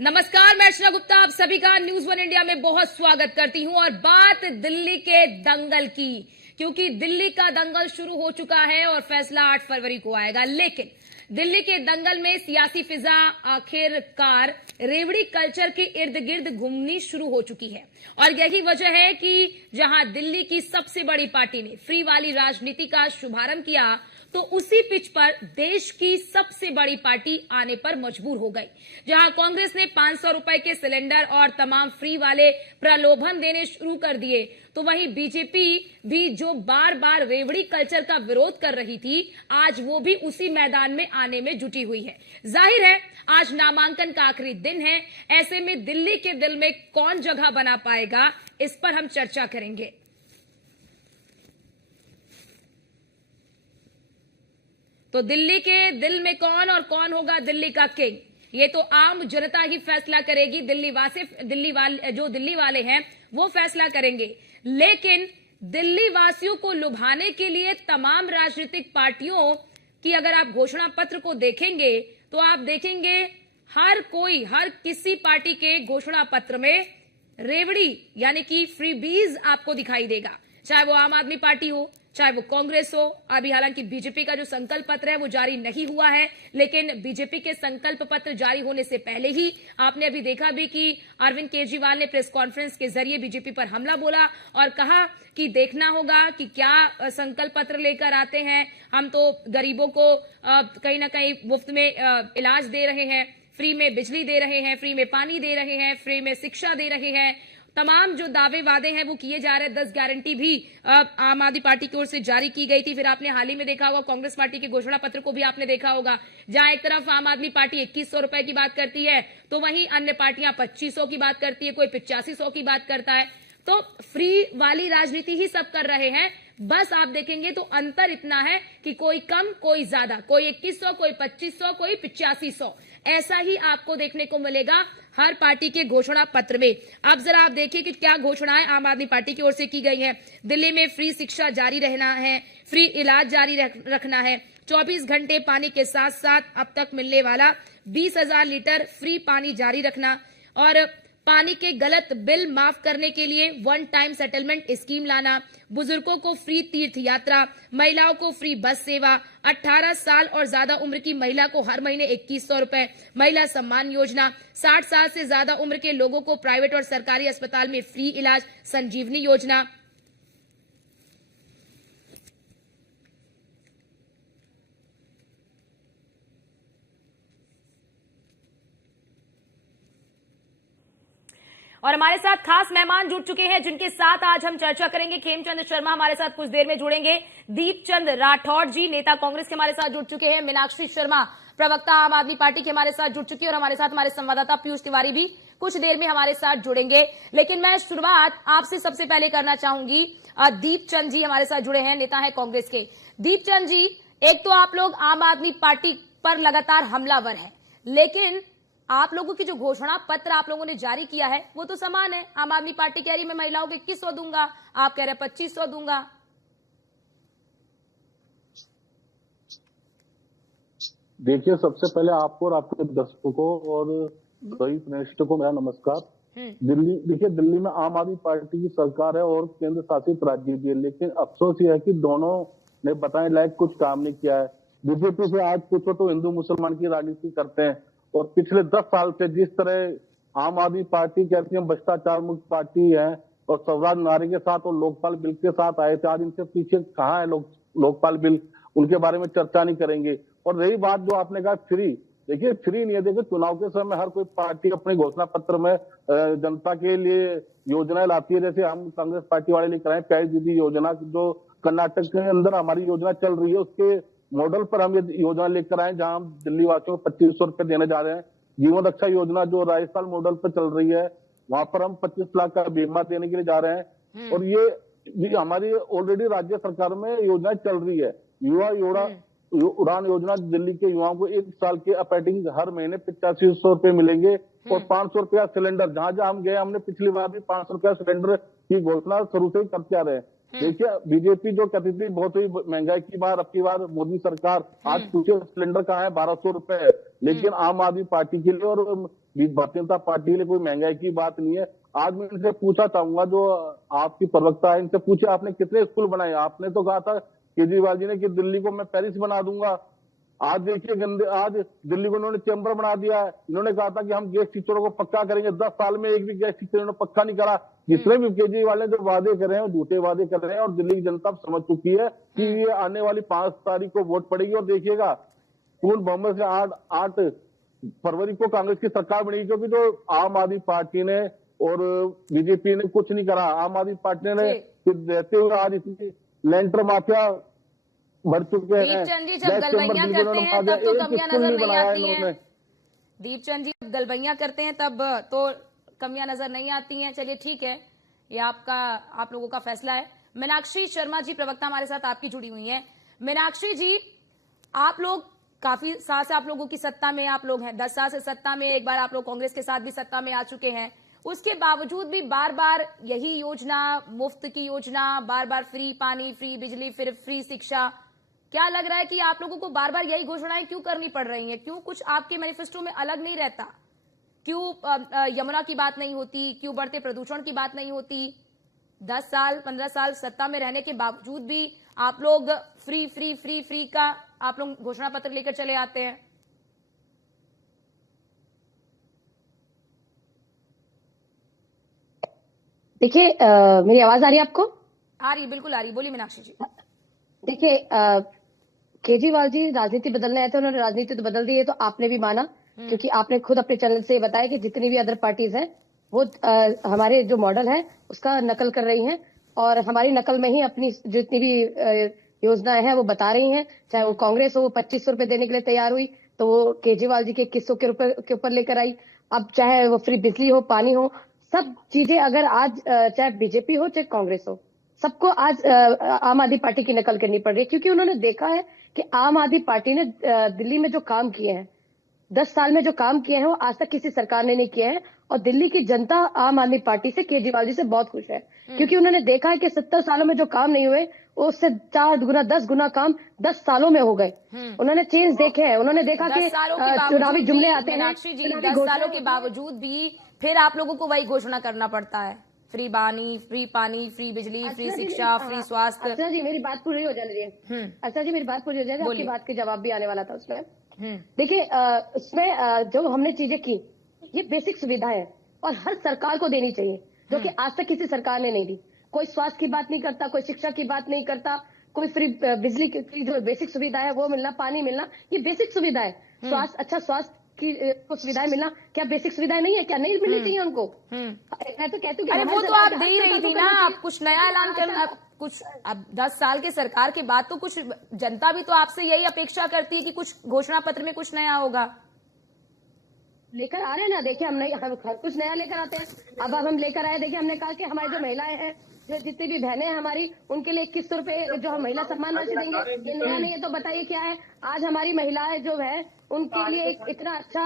नमस्कार, मैं अर्चना गुप्ता आप सभी का न्यूज वन इंडिया में बहुत स्वागत करती हूं। और बात दिल्ली के दंगल की, क्योंकि दिल्ली का दंगल शुरू हो चुका है और फैसला 8 फरवरी को आएगा। लेकिन दिल्ली के दंगल में सियासी फिजा आखिरकार रेवड़ी कल्चर के इर्द गिर्द घूमनी शुरू हो चुकी है। और यही वजह है कि जहां दिल्ली की सबसे बड़ी पार्टी ने फ्री वाली राजनीति का शुभारंभ किया, तो उसी पिच पर देश की सबसे बड़ी पार्टी आने पर मजबूर हो गई। जहां कांग्रेस ने 500 रुपए के सिलेंडर और तमाम फ्री वाले प्रलोभन देने शुरू कर दिए, तो वहीं बीजेपी भी जो बार बार रेवड़ी कल्चर का विरोध कर रही थी, आज वो भी उसी मैदान में आने में जुटी हुई है। जाहिर है आज नामांकन का आखिरी दिन है। ऐसे में दिल्ली के दिल में कौन जगह बना पाएगा, इस पर हम चर्चा करेंगे। तो दिल्ली के दिल में कौन और कौन होगा दिल्ली का किंग, ये तो आम जनता ही फैसला करेगी। जो दिल्ली वाले हैं वो फैसला करेंगे। लेकिन दिल्ली वासियों को लुभाने के लिए तमाम राजनीतिक पार्टियों की अगर आप घोषणा पत्र को देखेंगे, तो आप देखेंगे हर किसी पार्टी के घोषणा पत्र में रेवड़ी यानी कि फ्रीबीज आपको दिखाई देगा। चाहे वो आम आदमी पार्टी हो, चाहे वो कांग्रेस हो। अभी हालांकि बीजेपी का जो संकल्प पत्र है वो जारी नहीं हुआ है, लेकिन बीजेपी के संकल्प पत्र जारी होने से पहले ही आपने अभी देखा भी कि अरविंद केजरीवाल ने प्रेस कॉन्फ्रेंस के जरिए बीजेपी पर हमला बोला और कहा कि देखना होगा कि क्या संकल्प पत्र लेकर आते हैं। हम तो गरीबों को कहीं ना कहीं मुफ्त में इलाज दे रहे हैं, फ्री में बिजली दे रहे हैं, फ्री में पानी दे रहे हैं, फ्री में शिक्षा दे रहे हैं। तमाम जो दावे वादे हैं वो किए जा रहे हैं। 10 गारंटी भी आम आदमी पार्टी की ओर से जारी की गई थी। फिर आपने हाल ही में देखा होगा कांग्रेस पार्टी के घोषणा पत्र को भी आपने देखा होगा, जहां एक तरफ आम आदमी पार्टी 2100 रुपए की बात करती है, तो वहीं अन्य पार्टियां 2500 की बात करती है, कोई 8500 की बात करता है। तो फ्री वाली राजनीति ही सब कर रहे हैं। बस आप देखेंगे तो अंतर इतना है कि कोई कम कोई ज्यादा, कोई 2100, कोई 2500, कोई 8500, ऐसा ही आपको देखने को मिलेगा हर पार्टी के घोषणा पत्र में। अब जरा आप देखिए कि क्या घोषणाएं आम आदमी पार्टी की ओर से की गई हैं। दिल्ली में फ्री शिक्षा जारी रहना है, फ्री इलाज जारी रखना है, 24 घंटे पानी के साथ साथ अब तक मिलने वाला 20,000 लीटर फ्री पानी जारी रखना, और पानी के गलत बिल माफ करने के लिए वन टाइम सेटलमेंट स्कीम लाना, बुजुर्गों को फ्री तीर्थ यात्रा, महिलाओं को फ्री बस सेवा, 18 साल और ज्यादा उम्र की महिला को हर महीने 2100 रुपए, महिला सम्मान योजना, 60 साल से ज्यादा उम्र के लोगों को प्राइवेट और सरकारी अस्पताल में फ्री इलाज, संजीवनी योजना। और हमारे साथ खास मेहमान जुड़ चुके हैं जिनके साथ आज हम चर्चा करेंगे। खेमचंद शर्मा हमारे साथ कुछ देर में जुड़ेंगे, दीपचंद राठौड़ जी नेता कांग्रेस के हमारे साथ जुड़ चुके हैं, मीनाक्षी शर्मा प्रवक्ता आम आदमी पार्टी के हमारे साथ जुड़ चुकी है, और हमारे साथ हमारे संवाददाता पीयूष तिवारी भी कुछ देर में हमारे साथ जुड़ेंगे। लेकिन मैं शुरुआत आपसे सबसे पहले करना चाहूंगी, दीपचंद जी हमारे साथ जुड़े हैं, नेता है कांग्रेस के। दीपचंद जी, एक तो आप लोग आम आदमी पार्टी पर लगातार हमलावर है, लेकिन आप लोगों की जो घोषणा पत्र आप लोगों ने जारी किया है वो तो समान है। आम आदमी पार्टी कह रही है मैं महिलाओं को 2100 दूंगा, आप कह रहे हैं 2500 दूंगा। देखिए, सबसे पहले आपको और आपके दर्शकों को और सभी प्रेक्षकों को मेरा नमस्कार। दिल्ली में आम आदमी पार्टी की सरकार है और केंद्र शासित राज्य भी है, लेकिन अफसोस ये है कि दोनों ने बताने लायक कुछ काम नहीं किया है। बीजेपी से आज पूछो तो हिंदू मुसलमान की राजनीति करते हैं, और पिछले 10 साल से जिस तरह आम आदमी पार्टी कहती है भ्रष्टाचार मुक्त पार्टी है और स्वराज नारे के साथ और लोकपाल बिल के साथ आए थे, आज इनसे पीछे कहाँ है लोकपाल बिल, उनके बारे में चर्चा नहीं करेंगे। और रही बात जो आपने कहा फ्री, देखिए फ्री नहीं है। देखिए चुनाव के समय हर कोई पार्टी अपने घोषणा पत्र में जनता के लिए योजनाएं लाती है। जैसे हम कांग्रेस पार्टी वाले लेकर आए प्यारी दीदी योजना, जो कर्नाटक के अंदर हमारी योजना चल रही है, उसके मॉडल पर हम ये योजना लेकर आए, जहां हम दिल्ली वासियों को 2500 रुपए देने जा रहे हैं। जीवन रक्षा योजना जो राजस्थान मॉडल पर चल रही है, वहां पर हम 25 लाख का बीमा देने के लिए जा रहे हैं। और ये हमारी ऑलरेडी राज्य सरकार में योजना चल रही है। उड़ान योजना, दिल्ली के युवाओं को 1 साल के अपडेटिंग हर महीने 8500 रुपए मिलेंगे, और 500 रुपया सिलेंडर। जहां जहां हम गए, हमने पिछली बार भी 500 रुपया सिलेंडर की घोषणा शुरू से ही करते आ रहे हैं। देखिए बीजेपी जो कहती थी बहुत ही महंगाई की बार, अब की बार मोदी सरकार, आज पूछे सिलेंडर कहाँ है, 1200 रुपए है। लेकिन आम आदमी पार्टी के लिए और भारतीय जनता पार्टी के लिए कोई महंगाई की बात नहीं है। आज मैं इनसे पूछा चाहूंगा, जो आपकी प्रवक्ता है, इनसे पूछे आपने कितने स्कूल बनाए। आपने तो कहा था केजरीवाल जी ने कि दिल्ली को मैं पेरिस बना दूंगा। आज देखिए गंदे, आज दिल्ली को इन्होंने चैम्बर बना दिया है। इन्होंने कहा था कि हम गेस्ट टीचरों को पक्का करेंगे, 10 साल में एक भी गेस्ट टीचर इन्होंने पक्का नहीं करा। जितने भी केजरीवाल ने जो वादे कर रहे हैं, झूठे वादे कर रहे हैं, और दिल्ली की जनता समझ चुकी है कि ये आने वाली 5 तारीख को वोट पड़ेगी और देखिएगा पूर्ण बहुमत से 8 फरवरी को कांग्रेस की सरकार बनेगी। क्योंकि जो आम आदमी पार्टी ने और बीजेपी ने कुछ नहीं करा। आम आदमी पार्टी ने रहते हुए आज इतनी लेंटर माफिया भर चुके हैं। दीपचंद जी जब गलबैया करते हैं तब तो कमियां नजर नहीं आती हैं। दीपचंद जी जब गलबैया करते हैं तब तो कमियां नजर नहीं आती हैं। चलिए ठीक है, ये आप लोगों का फैसला है। मीनाक्षी शर्मा जी प्रवक्ता हमारे साथ आपकी जुड़ी हुई हैं। मीनाक्षी जी, आप लोग काफी साल से आप लोगों की सत्ता में आप लोग हैं, 10 साल से सत्ता में, एक बार आप लोग कांग्रेस के साथ भी सत्ता में आ चुके हैं। उसके बावजूद भी बार बार यही योजना, मुफ्त की योजना, बार बार फ्री पानी, फ्री बिजली, फिर फ्री शिक्षा। क्या लग रहा है कि आप लोगों को बार बार यही घोषणाएं क्यों करनी पड़ रही हैं? क्यों कुछ आपके मैनिफेस्टो में अलग नहीं रहता? क्यों यमुना की बात नहीं होती? क्यों बढ़ते प्रदूषण की बात नहीं होती? 10 साल 15 साल सत्ता में रहने के बावजूद भी आप लोग फ्री फ्री फ्री फ्री का आप लोग घोषणा पत्र लेकर चले आते हैं। देखिए, मेरी आवाज आ रही है आपको? आ रही है, बिल्कुल आ रही है। बोलिए मीनाक्षी जी। देखिए, केजरीवाल जी राजनीति बदलने आए थे, उन्होंने राजनीति तो बदल दी है, तो आपने भी माना, क्योंकि आपने खुद अपने चैनल से बताया कि जितनी भी अदर पार्टीज हैं वो हमारे जो मॉडल है उसका नकल कर रही हैं, और हमारी नकल में ही अपनी जितनी भी योजनाएं हैं वो बता रही हैं। चाहे वो कांग्रेस हो, वो 2500 रुपए देने के लिए तैयार हुई, तो वो केजरीवाल जी के 2100 के रुपए के ऊपर लेकर आई। अब चाहे वो फ्री बिजली हो, पानी हो, सब चीजें अगर आज चाहे बीजेपी हो चाहे कांग्रेस हो, सबको आज आम आदमी पार्टी की नकल करनी पड़ रही है। क्योंकि उन्होंने देखा है कि आम आदमी पार्टी ने दिल्ली में जो काम किए हैं, 10 साल में जो काम किए हैं, वो आज तक किसी सरकार ने नहीं किए हैं। और दिल्ली की जनता आम आदमी पार्टी से, केजरीवाल जी से बहुत खुश है, क्योंकि उन्होंने देखा है कि 70 सालों में जो काम नहीं हुए, उससे 4 गुना 10 गुना काम 10 सालों में हो गए। उन्होंने चेंज देखे हैं, उन्होंने देखा कि चुनावी जुमले आते हैं। 10 सालों के बावजूद भी फिर आप लोगों को वही घोषणा करना पड़ता है। फ्री पानी, फ्री बिजली, फ्री शिक्षा, फ्री स्वास्थ्य। अच्छा जी, मेरी बात पूरी हो जाने दीजिए। अच्छा जी, मेरी बात पूरी हो जाएगी, आपकी बात के जवाब भी आने वाला था उसमें। देखिए, उसमें जो हमने चीजें की, ये बेसिक सुविधा है और हर सरकार को देनी चाहिए, जो कि आज तक किसी सरकार ने नहीं दी। कोई स्वास्थ्य की बात नहीं करता, कोई शिक्षा की बात नहीं करता, कोई फ्री बिजली की जो बेसिक सुविधा है वो मिलना, पानी मिलना, ये बेसिक सुविधा है। स्वास्थ्य, अच्छा स्वास्थ्य की सुविधाएं मिलना, क्या बेसिक सुविधाएं नहीं है? क्या नहीं मिलनी चाहिए उनको? मैं तो कहती हूँ, अरे वो तो आप दे ही रही थी ना। आप कुछ नया ऐलान करना, कुछ अब 10 साल के सरकार के बाद तो कुछ जनता भी तो आपसे यही अपेक्षा करती है कि कुछ घोषणा पत्र में कुछ नया होगा। लेकर आ रहे हैं ना, देखिए हम कुछ नया लेकर आते हैं। अब हम लेकर आए, देखिए हमने कहा कि हमारी जो महिलाएं हैं, जो जितनी भी बहनें हैं हमारी, उनके लिए 2100 रुपए जो हम महिला सम्मान राशि देंगे। ये नया नहीं है तो बताइए क्या है? आज हमारी महिलाएं जो है उनके लिए इतना अच्छा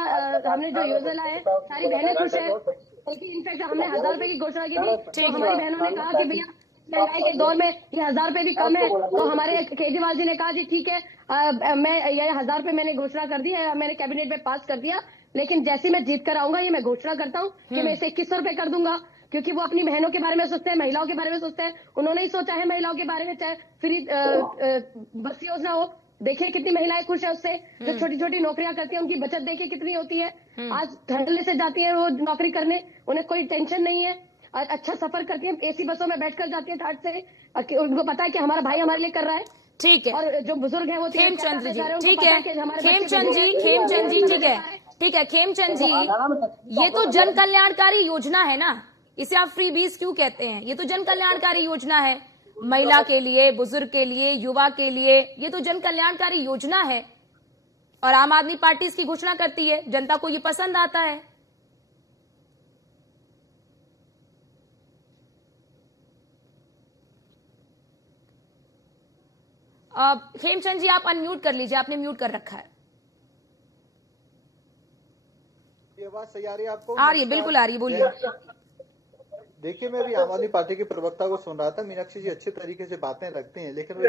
हमने जो योजना लाया है, सारी बहनें खुश है। बल्कि इनफैक्ट हमने 1000 रुपए की घोषणा की थी, तो हमारी बहनों ने कहा कि भैया महंगाई के दौर में ये 1000 रुपए भी कम है। तो हमारे केजरीवाल जी ने कहा जी ठीक है, मैं ये 1000 रुपए मैंने घोषणा कर दी है, मैंने कैबिनेट में पास कर दिया, लेकिन जैसे मैं जीत कर आऊंगा ये मैं घोषणा करता हूँ कि मैं इसे 2100 रुपए कर दूंगा। क्योंकि वो अपनी बहनों के बारे में सोचते हैं, महिलाओं के बारे में सोचते हैं। उन्होंने ही सोचा है महिलाओं के बारे में, चाहे फ्री बस योजना हो, देखिए कितनी महिलाएं खुश है उससे। जो छोटी छोटी नौकरियां करती हैं, उनकी बचत देखिए कितनी होती है। आज धड़ल्ले से जाती है वो नौकरी करने, उन्हें कोई टेंशन नहीं है, और अच्छा सफर करती है, एसी बसों में बैठकर जाती है ठाट से। उनको पता है कि हमारा भाई हमारे लिए कर रहा है। ठीक है, और जो बुजुर्ग है वो खेमचंद जी, ठीक है खेमचंद जी, ठीक है, ठीक है खेमचंद जी, ये तो जन कल्याणकारी योजना है ना, इसे आप फ्री बीज क्यों कहते हैं? ये तो जन कल्याणकारी योजना है, महिला के लिए, बुजुर्ग के लिए, युवा के लिए, ये तो जन कल्याणकारी योजना है। और आम आदमी पार्टी इसकी घोषणा करती है, जनता को ये पसंद आता है। खेमचंद जी आप अनम्यूट कर लीजिए, आपने म्यूट कर रखा है। ये आवाज सही आ रही है आपको? आ रही है, बिल्कुल आ रही है, बोलिए। देखिए, मैं अभी आम आदमी पार्टी के प्रवक्ता को सुन रहा था। मीनाक्षी जी अच्छे तरीके से बातें रखती हैं, लेकिन वो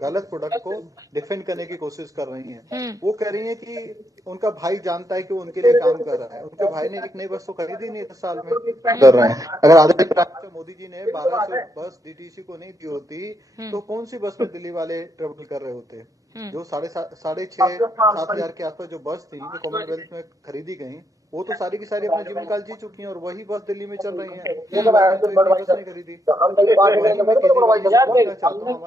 गलत प्रोडक्ट को डिफेंड करने की कोशिश कर रही हैं। वो कह रही हैं कि उनका भाई जानता है कि वो उनके लिए काम कर रहा है। उनके भाई ने एक नई बस तो खरीदी नहीं 10 साल में कर रहे हैं। अगर आदरणीय प्राइम मिनिस्टर मोदी जी ने 1200 बस डीटीसी को नहीं दी होती तो कौन सी बस में दिल्ली वाले ट्रेवल कर रहे होते? जो 6,500-7,000 के आसपास जो बस थी जो कॉमनवेल्थ में खरीदी गई, वो तो सारी की सारी अपना जीवन काल जी चुकी हैं और वही बस दिल्ली में चल रही हैं। बस नहीं खरीदी। हमारी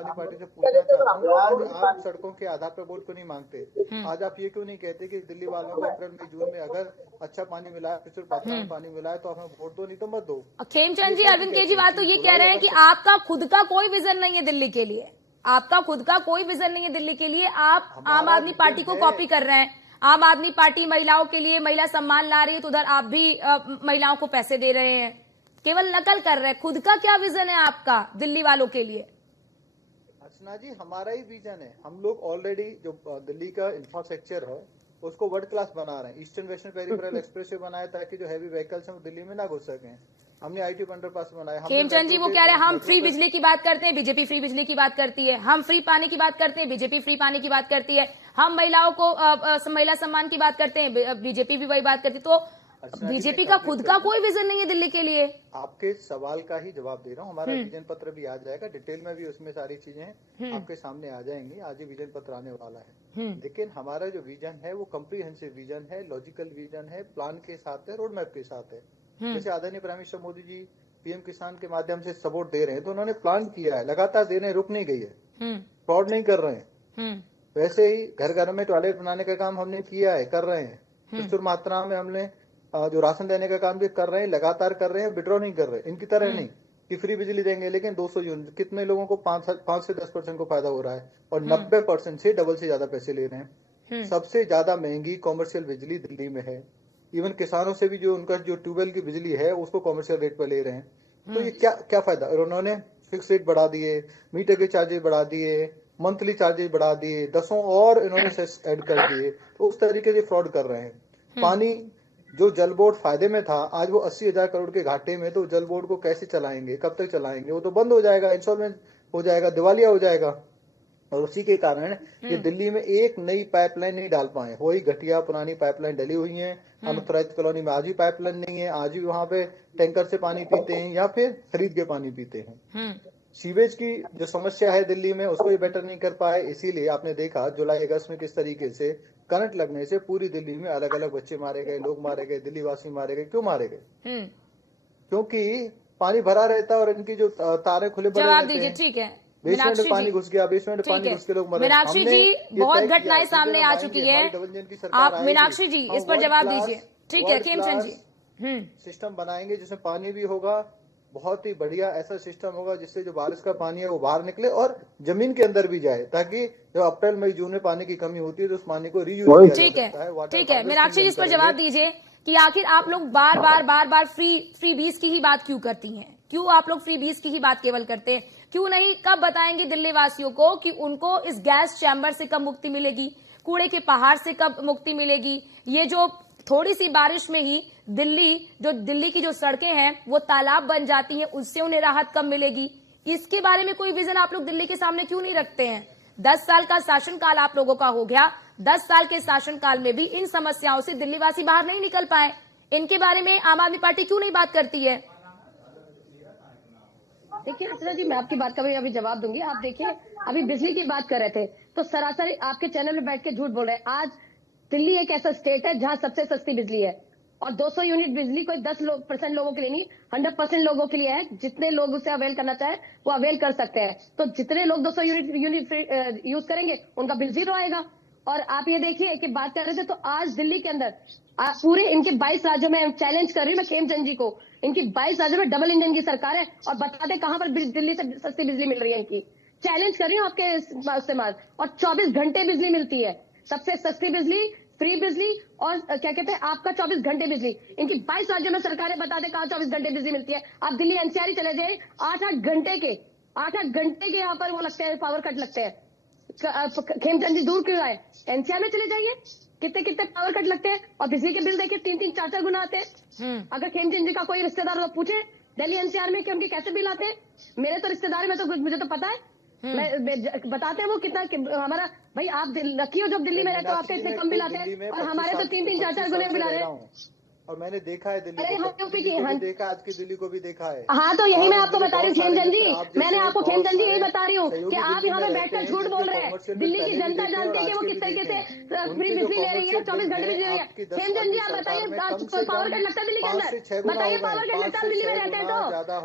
पार्टी से पूछना चाहता हूँ, आज आप सड़कों के आधार पर वोट क्यों नहीं मांगते? आज आप ये क्यों नहीं कहते कि दिल्ली वालों को अप्रैल मई जून में अगर अच्छा पानी मिला है, प्रचुर मात्रा में पानी मिला है तो हमें वोट दो, नहीं तो मत दो। खेमचंद जी, अरविंद केजरीवाल तो ये कह रहे हैं कि आपका खुद का कोई विजन नहीं है दिल्ली के लिए, आपका खुद का कोई विजन नहीं है दिल्ली के लिए, आप आम आदमी पार्टी को कॉपी कर रहे हैं। आम आदमी पार्टी महिलाओं के लिए महिला सम्मान ला रही है तो उधर आप भी महिलाओं को पैसे दे रहे हैं, केवल नकल कर रहे हैं। खुद का क्या विजन है आपका दिल्ली वालों के लिए? अर्चना जी, हमारा ही विजन है। हम लोग ऑलरेडी जो दिल्ली का इंफ्रास्ट्रक्चर है उसको वर्ल्ड क्लास बना रहे हैं। ईस्टर्न वेस्टर्न पेरिफेरल एक्सप्रेसवे बनाया ताकि जो हैवी व्हीकल्स हैं वो दिल्ली में ना घुस सकें। हमने आईटी अंडरपास बनाया। खेमचंद जी वो कह रहे हैं हम फ्री बिजली की बात करते हैं, बीजेपी फ्री बिजली की बात करती है। हम फ्री पानी की बात करते हैं, बीजेपी फ्री पानी की बात करती है। हम महिलाओं को महिला सम्मान की बात करते हैं, बीजेपी भी वही बात करती है। तो बीजेपी का खुद का कोई विजन नहीं है दिल्ली के लिए। आपके सवाल का ही जवाब दे रहा हूँ। हमारा विजन पत्र भी आ जाएगा, डिटेल में भी उसमें सारी चीजें आपके सामने आ जाएंगी। आज ही विजन पत्र आने वाला है। लेकिन हमारा जो विजन है वो कम्प्रीहेंसिव विजन है, लॉजिकल विजन है, प्लान के साथ है, रोड मैप के साथ है। जैसे आदरणीय prime minister Modi ji PM किसान के माध्यम से सपोर्ट दे रहे हैं तो उन्होंने प्लान किया है, लगातार दे रहे हैं, रुक नहीं गई है, फ्रॉड नहीं कर रहे हैं। वैसे ही घर घर में टॉयलेट बनाने का काम हमने किया है, कर रहे हैं। प्रचुर मात्रा में हमने जो राशन देने का काम भी कर रहे हैं, लगातार कर रहे हैं, विड्रॉ नहीं कर रहे। इनकी तरह नहीं कि फ्री बिजली देंगे लेकिन 200 यूनिट, कितने लोगों को 5 से 10% को फायदा हो रहा है और 90% से डबल से ज्यादा पैसे ले रहे हैं। सबसे ज्यादा महंगी कॉमर्शियल बिजली दिल्ली में है। इवन किसानों से भी जो उनका जो ट्यूबवेल की बिजली है उसको कॉमर्शियल रेट पर ले रहे हैं। तो ये क्या फायदा? और उन्होंने फिक्स रेट बढ़ा दिए, मीटर के चार्जेस बढ़ा दिए, मंथली चार्जेस बढ़ा दिए, 10 और इन्होंने सेस ऐड कर दिए। तो उस तरीके से फ्रॉड कर रहे हैं। पानी जो जल बोर्ड फायदे में था आज वो 80,000 करोड़ के घाटे में, तो जल बोर्ड को कैसे चलाएंगे, कब तक चलाएंगे? वो तो बंद हो जाएगा, इंस्टॉलमेंट हो जाएगा, दिवालिया हो जाएगा। और उसी के कारण ये दिल्ली में एक नई पाइपलाइन नहीं डाल पाए। वही घटिया पुरानी पाइपलाइन डली हुई है। अनऑथराइज्ड कॉलोनी में आज भी पाइपलाइन नहीं है, आज भी वहां पे टैंकर से पानी पीते हैं या फिर खरीद के पानी पीते हैं। सीवेज की जो समस्या है दिल्ली में उसको भी बेटर नहीं कर पाए। इसीलिए आपने देखा जुलाई अगस्त में किस तरीके से करंट लगने से पूरी दिल्ली में अलग अलग बच्चे मारे गए, लोग मारे गए, दिल्ली वासी मारे गए। क्यों मारे गए? क्योंकि पानी भरा रहता है और इनकी जो तारे खुले पड़े रहते हैं। ठीक है, बेसमेंट में पानी घुस गया, बेसमेंट में पानी घुस के लोग मरे। मीनाक्षी जी, बहुत घटनाएं सामने आ चुकी है। आप मीनाक्षी जी इस पर जवाब दीजिए। ठीक है खेमचंद जी, सिस्टम बनाएंगे जिसमें पानी भी होगा, बहुत ही बढ़िया ऐसा सिस्टम होगा जिससे जो बारिश का पानी है वो बाहर निकले और जमीन के अंदर भी जाए, ताकि जब अप्रैल मई जून में पानी की कमी होती है तो उस पानी को रीयूज किया जा सकता है। ठीक है मीनाक्षी जी, इस पर जवाब दीजिए कि आखिर आप लोग बार बार फ्री बीस की ही बात क्यों करती हैं? क्यों आप लोग फ्री बीस की ही बात केवल करते हैं? क्यों नहीं कब बताएंगे दिल्ली वासियों को कि उनको इस गैस चैम्बर से कब मुक्ति मिलेगी, कूड़े के पहाड़ से कब मुक्ति मिलेगी? ये जो थोड़ी सी बारिश में ही दिल्ली की जो सड़कें हैं वो तालाब बन जाती हैं, उससे उन्हें राहत कब मिलेगी? इसके बारे में कोई विजन आप लोग दिल्ली के सामने क्यों नहीं रखते हैं? 10 साल का शासनकाल आप लोगों का हो गया। 10 साल के शासनकाल में भी इन समस्याओं से दिल्ली वासी बाहर नहीं निकल पाए। इनके बारे में आम आदमी पार्टी क्यों नहीं बात करती है? देखिए अर्चना जी, मैं आपकी बात का भी अभी जवाब दूंगी। आप देखिए, अभी बिजली की बात कर रहे थे तो सरासर आपके चैनल में बैठ के झूठ बोल रहे हैं। आज दिल्ली एक ऐसा स्टेट है जहां सबसे सस्ती बिजली है और 200 यूनिट बिजली कोई 10% लोगों के लिए नहीं, 100% लोगों के लिए है। जितने लोग उसे अवेल करना चाहे वो अवेल कर सकते हैं। तो जितने लोग 200 यूनिट यूज करेंगे उनका बिल जीरो आएगा। और आप ये देखिए कि बात कर रहे थे तो आज दिल्ली के अंदर पूरे इनके 22 राज्यों में चैलेंज कर रही हूँ मैं खेमचंद जी को, इनकी 22 राज्यों में डबल इंजन की सरकार है और बताते कहां पर दिल्ली से सस्ती बिजली मिल रही है। इनकी चैलेंज कर रही हूँ आपके इस्तेमाल, और 24 घंटे बिजली मिलती है। सबसे सस्ती बिजली, फ्री बिजली और क्या कहते हैं आपका 24 घंटे बिजली। इनकी 22 राज्यों में सरकारें बताते कहां 24 घंटे बिजली मिलती है। आप दिल्ली एनसीआर चले जाए, 8-8 घंटे के यहाँ पर वो लगते हैं, पावर कट लगते हैं। खेमचंद जी दूर क्यों आए, एनसीआर में चले जाइए, कितने पावर कट लगते हैं और बिजली के बिल देखिए 3-3, 4-4 गुना आते हैं। अगर खेमचंद जी का कोई रिश्तेदार तो पूछे दिल्ली एनसीआर में कि उनके कैसे बिल आते हैं? मेरे तो रिश्तेदार में तो मुझे तो पता है, बताते हैं वो कितना हमारा भाई आप रखिए हो, जब दिल्ली में रहते हो आपके इतने कम बिल आते हैं और हमारे तो 3-3 4-4 गुने बिल आ रहे हैं। और मैंने देखा है दिल्ली अरे को, हम यूपी की हैं, देखा आज की दिल्ली को भी देखा है। हाँ तो यही मैं आपको और बता रही हूँ बहुत खेमचंद जी, सारे मैंने आपको बहुत खेमचंद जी यही सारे बता रही हूँ सहयोगी कि आप दिल्ली यहाँ में पे रहते बैठकर हैं, झूठ बोल रहे हैं। कॉमर्शियल दिल्ली की बिल जनता पहले भी जानती है कि वो देखे किस तरीके से हैं। फ्री उनके जो बिजली ले रही है, 24 घंटे कॉमर्शियल बिजली ले रही है। आपकी 10 खेमचंद जी आप सरकार बताइए में कम से पावर कम कट लगता है दिल्ली के 5 से 6 अंदर? गुना बताइए हो गए, पावर कट लगता है दिल्ली में रहते हैं तो?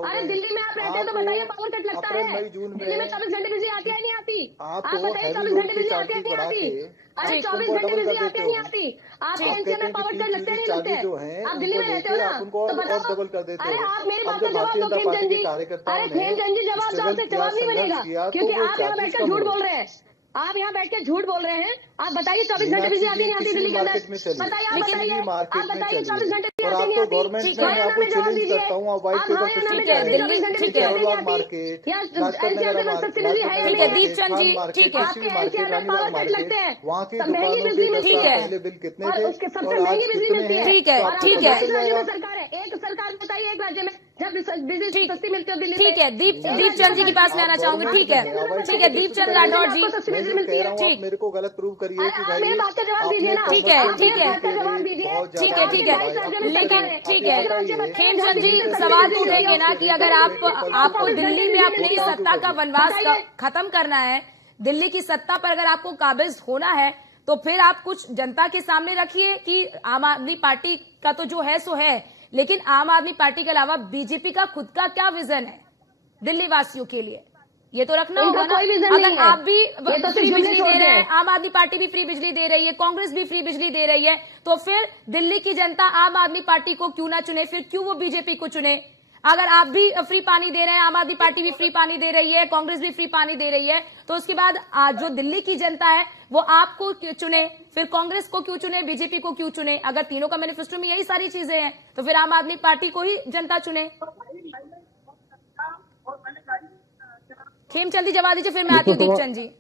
अरे दिल्ली में आप रहते हैं तो बताइए पावर कट लगता अप्रैल है? मई जून दिल्ली में में 24 घंटे बिजली आती है नहीं आती? आप आप बताइए 24 घंटे बिजली आती है नहीं आती? अरे 24 घंटे बिजली आती है नहीं आती? आप एनसीआर में पावर कट लगते नहीं लगते? आप दिल्ली में रहते हो ना तो बताओ। डबल कर देते अरे हो। आप मेरी अब बात जब का जवाब दो भारतीय जनता खेमचंद पार्टी जी। के कार्यकर्ताओं अरे ने खेमचंद जी जवाब स्ट्रगल आपसे किया, जवाब नहीं संघर्ष बनेगा किया, तो क्योंकि वो आप यहाँ बैठ कर कम झूठ हुए। बोल रहे हैं। आप यहाँ बैठ के झूठ बोल रहे हैं। आप बताइए 24 घंटे बिजली आती नहीं आती दिल्ली के अंदर? बताइए आप बताइए, आप बताइए 24 घंटे और आती आप नहीं तो आती? गवर्नमेंट में मैं आपको चैलेंज करता हूँ, आप व्हाइट पेपर पे ठीक है, दिल्ली ठीक है, मार्केट, या लाजपत एनसीआर नगर में सस्ती बिजली है या ठीक है, नहीं? दीप चंद जी, ठीक है। आपके एनसीआर में पावर कट लगते हैं, वहाँ की सब महंगी दुकानों बिजली के मिलती 10 ठीक है है। साल पहले बिल कितने और थे उसके सबसे और आज महंगी बिजली कितने मिलती है। हैं? ठीक है, तो आपको ठीक पता है। चल राज्य में जाएगा। सरकार है, एक सरकार बताइए एक राज्य में जब बिजली ठीक। सस्ती मिलती है दिल्ली ठीक में। है, दीप चंद जी के पास मैं आना चाहूंगी। ठीक है, ठीक है, दीप चंद राठौड़ जी, आपको सस्ती मैं बिजली जो मिलती कह रहा है। हूँ, ठीक। आप मेरे को गलत प्रूव करिए कि आप भाई मेरी बात का जवाब दीजिए ना। ठीक है, आप ठीक मेरी है। बात का जवाब दीजिए। ठीक है, ठीक है, लेकिन ठीक है खेमचंद खेमचंद जी सवाल तो उठेंगे ना कि अगर आपको दिल्ली में अपनी सत्ता का वनवास खत्म करना है, दिल्ली की सत्ता पर अगर आपको काबिज होना है तो फिर आप कुछ जनता के सामने रखिए कि आम आदमी पार्टी का तो जो है सो है, लेकिन आम आदमी पार्टी के अलावा बीजेपी का खुद का क्या विजन है दिल्ली वासियों के लिए, ये तो रखना होगा ना। अगर आप भी फ्री बिजली दे रहे हैं, आम आदमी पार्टी भी फ्री बिजली दे रही है, कांग्रेस भी फ्री बिजली दे रही है, तो फिर दिल्ली की जनता आम आदमी पार्टी को क्यों ना चुने, फिर क्यों वो बीजेपी को चुने? अगर आप भी फ्री पानी दे रहे हैं, आम आदमी पार्टी भी फ्री पानी दे रही है, कांग्रेस भी फ्री पानी दे रही है, तो उसके बाद जो दिल्ली की जनता है वो आपको चुने, फिर कांग्रेस को क्यों चुने, बीजेपी को क्यों चुने? अगर तीनों का मैनिफेस्टो में यही सारी चीजें हैं तो फिर आम आदमी पार्टी को ही जनता चुने। खेमचंद जी जवाब दीजिए, फिर मैं आती हूँ दीपचंद जी।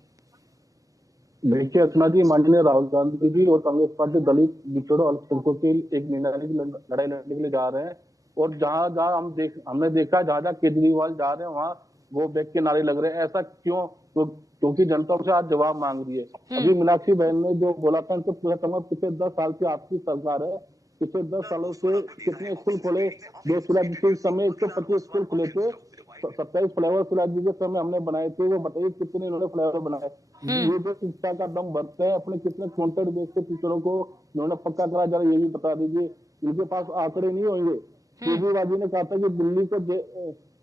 देखिए अर्चना जी, माननीय राहुल गांधी जी और कांग्रेस पार्टी दलित पिछड़ों अल्पसंख्यकों के एक निर्णायक लड़ाई लड़ने के लिए जा रहे हैं। और जहां जहां हमने देखा जहां जहां केजरीवाल जा रहे हैं वहां वो बैक के नारे लग रहे हैं। ऐसा क्यों? क्योंकि जनता से आज जवाब मांग रही है। अभी मीनाक्षी बहन ने जो बोला था उनसे पूछा था, पिछले 10 साल से आपकी सरकार है, पिछले 10 सालों से कितने स्कूल खोले? देश राज्य के समय 125 स्कूल खुले थे, 27 फ्लाईओवर शिलाजी के समय हमने बनाए थे, वो बताइए कितने इन्होंने फ्लाईओवर बनाए? ये जो शिक्षा का दम भरते हैं, अपने कितने कॉन्ट्रैक्ट बेस के टीचरों को इन्होंने पक्का करा, जरा ये भी बता दीजिए। इनके पास आंकड़े नहीं होंगे। केजरीवाल जी ने कहा था कि दिल्ली को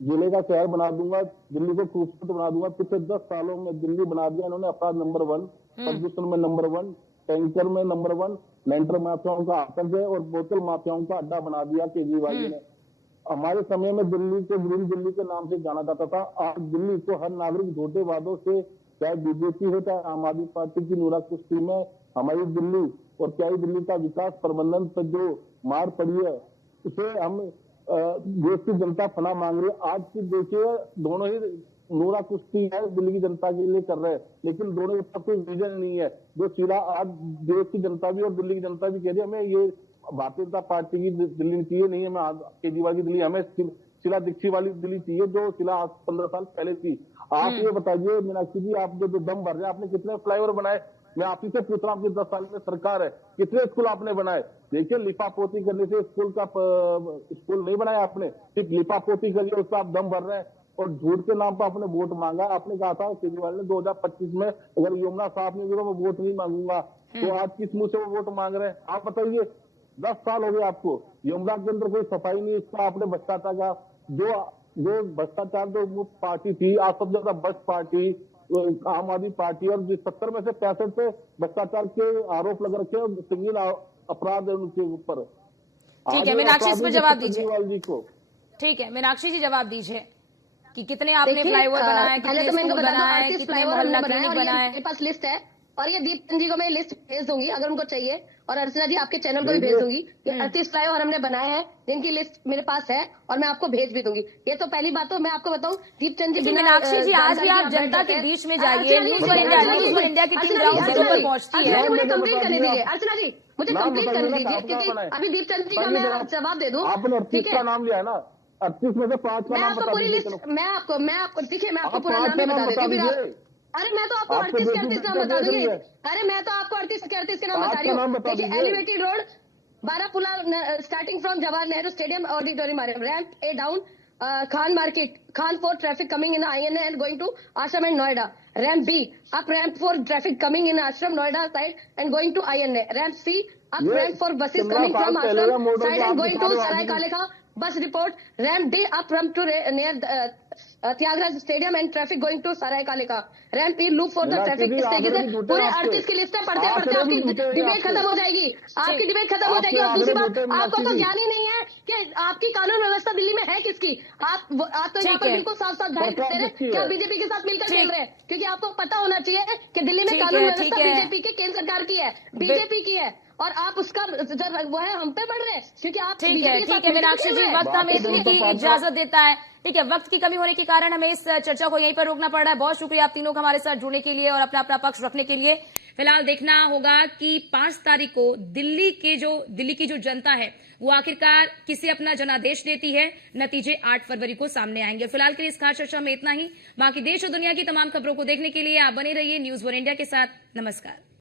जिले का शहर बना दूंगा, दिल्ली को खूबसूरत बना दूंगा। पिछले 10 सालों में दिल्ली बना दिया इन्होंने। अपराध नंबर 1, प्रदूषण में नंबर 1, टैंकर में नंबर 1, लैंटर माफियाओं का आतंक है और बोतल माफियाओं का अड्डा बना दिया केजरीवाल जी ने। हमारे समय में दिल्ली को ग्रीन दिल्ली के नाम से जाना जाता था। आज दिल्ली को हर नागरिक झूठे वादों से, चाहे बीजेपी हो चाहे आम आदमी पार्टी की नूरा कुश्ती में हमारी दिल्ली और क्या दिल्ली का विकास प्रबंधन पर जो मार पड़ी है उसे हम देश की जनता फना मांग रही है। आज की देखिए दोनों ही नूरा कुश्ती है दिल्ली की जनता के लिए कर रहे हैं, लेकिन दोनों के पास कोई विजन नहीं है। जो सिला आज देश की जनता भी और दिल्ली की जनता भी कह रही है हमें ये भारतीय जनता पार्टी की दिल्ली चाहिए नहीं है, हमें केजरीवाल की दिल्ली, हमें शीला दीक्षित वाली दिल्ली चाहिए जो शीला आज 15 साल पहले थी। आप ये बताइए मीनाक्षी जी, आप जो दम भर रहे हैं, आपने कितने फ्लाईओवर बनाए? मैं आप ही से पूछ रहा हूँ, आपकी 10 साल में सरकार है, कितने स्कूल आपने बनाए? देखिए लिपापोती करने से स्कूल नहीं बनाया आपने, सिर्फ लिपापोती करिए, उसका आप दम भर रहे हैं। और झूठ के नाम पर आपने वोट मांगा। आपने कहा था केजरीवाल ने 2025 में अगर यमुना साफ नहीं होगा मैं वोट नहीं मांगूंगा, तो आज किस मुंह से वो वोट मांग रहे हैं? आप बताइए, 10 साल हो गए आपको, यमुना के अंदर कोई सफाई नहीं, इसका आपने भ्रष्टाचार का जो भ्रष्टाचार जो मुक्त पार्टी थी, आज सबसे ज्यादा भ्रष्ट पार्टी आम आदमी पार्टी, और 70 में से 65 पे भ्रष्टाचार के आरोप लग रखे हैं, संगीन अपराध है उनके ऊपर। ठीक है मीनाक्षी, इस पर जवाब दीजिए। जी को ठीक है मीनाक्षी जी जवाब दीजिए कि कितने आपने फ्लाईओवर बनाए, कितने स्कूल बनाए, कितने मोहल्ला क्लिनिक बनाए? मेरे पास लिस्ट है और ये दीपचंद जी को मैं लिस्ट भेज दूंगी अगर उनको चाहिए, और अर्चना जी आपके चैनल को भी भेज दूंगी। ये 38 फ्लाईओवर हमने बनाए हैं जिनकी लिस्ट मेरे पास है और मैं आपको भेज भी दूंगी। ये तो पहली बात। तो मैं आपको बताऊं दीपचंद जी, मीनाक्षी जी आज भी आप जनता के बीच में जाइए, न्यूज़ वन इंडिया की टीम ग्राउंड जीरो पर पहुंचती है। मुझे कंप्लीट करने दीजिए अर्चना जी, मुझे कंप्लीट करने दीजिए, क्योंकि अभी दीपचंद जी का मैं जवाब दे दूं। आपने 38 का नाम लिया है ना, 38 में से 5 का मैं नाम आपको बता पूरी दीजिए। लिस्ट, चलो मैं आपको देखिए, मैं आपको आप पूरा 5 नाम का ही नाम बता बता देती हूँ फिर दीजिए। अरे मैं तो आपको आपको 38 के बेटी 38 नाम दिक्कत बता दे रही दूंगी। है। अरे मैं तो आपको 38 के 38 के नाम 5 बता रही का हूँ। नाम बता देखिए, दीजिए। Elevated road Barapullah starting from Jawahar Nehru stadium auditorium, ramp A down Khan market, Khan fort traffic coming in INA and going to Ashram and Noida. Ramp B, up ramp for traffic coming in Ashram, Noida side and going to INA. Ramp C, up ये ramp for buses 15 coming साल from पहले का Ashram model side जो and आप going दिखा to रहे हो Sarai आदमी। Kaleka. Bus report. Ramp D, up ramp to near Tyagaraja Stadium and traffic going to Sarai Kaleka. Ramp E, loop for the Meenakshi traffic। जी, इस तरीके आंकड़े से भी झूठे पूरे हैं आपके। 38 की लिस्टें पढ़ते पढ़ते आंकड़े आपकी भी झूठे हैं डिबेट आपके। खत्म हो जाएगी। आपकी डिबेट खत्म हो जाएगी। और आपके दूसरी आंकड़े बात, झूठे हैं आपको तो मीनाक्षी जी। ज्ञान ही नहीं है कि आपकी कानून व्यवस्था दिल्ली में है किसकी। आप तो यहाँ ठीक पर है। बिल्कुल साफ साफ जाहिर सरकार कर रहे किसकी हैं कि है? आप बीजेपी के साथ मिलकर ठीक। खेल रहे हैं, क्योंकि आपको पता होना चाहिए कि दिल्ली में ठीक कानून है, व्यवस्था ठीक है। बीजेपी के केंद्र सरकार की है, बीजेपी की है, और आप उसका वो है हम पे बढ़ रहे हैं क्योंकि आप ठीक बीजेपी है, के ठीक साथ है मिलकर मीनाक्षी खेल जी, रहे हैं। वक्त हमें बाकी इतनी तो की पाँच इजाजत देता है। ठीक है, वक्त की कमी होने के कारण हमें इस चर्चा को यहीं पर रोकना पड़ रहा है। बहुत शुक्रिया आप तीनों का हमारे साथ जुड़ने के लिए और अपना अपना पक्ष रखने के लिए। फिलहाल देखना होगा कि 5 तारीख को दिल्ली की जो जनता है वो आखिरकार किसे अपना जनादेश देती है। नतीजे 8 फरवरी को सामने आएंगे। फिलहाल के लिए इस खास चर्चा में इतना ही। बाकी देश और दुनिया की तमाम खबरों को देखने के लिए आप बने रहिए न्यूज़ 1 इंडिया के साथ। नमस्कार।